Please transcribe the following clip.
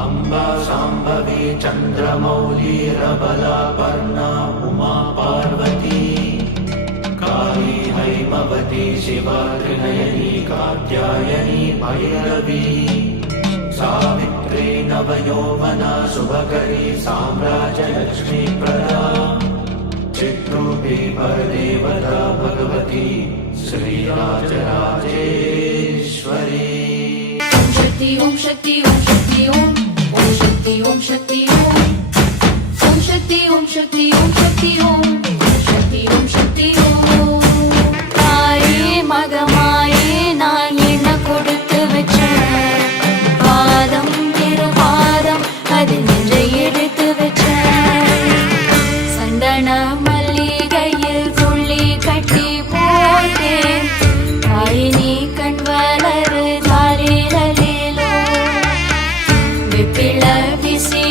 अम्बा शाम्भवी चन्द्रमौलीरबला पर्णा उमा पार्वती काली हैमवती शिवा त्रिनयनी कात्यायनी भैरवी सावित्री नवयौवना शुभकरी साम्राज्यलक्ष्मी प्रदा चित्रूपी परदेवता भगवती श्रीराजराजेश्वरी। ओम शक्ति ओम शक्ति ओम शक्ति ओम ओम शक्ति ओम शक्ति ओम ओम शक्ति ओम शक्ति ओम शक्ति ओम शक्ति ओम शक्ति ओम ताये मगमाये நான் என்ன கொடுத்து வச்சேன் பாதம் திரு பாதம் அது நெஞ்சை எடுத்து வச்சேன் சந்தன மல்லிகையில் துள்ளி கட்டி போட்டேன் தாயினி கண் வளரு தாலிலலிலோ விப்பிள விசி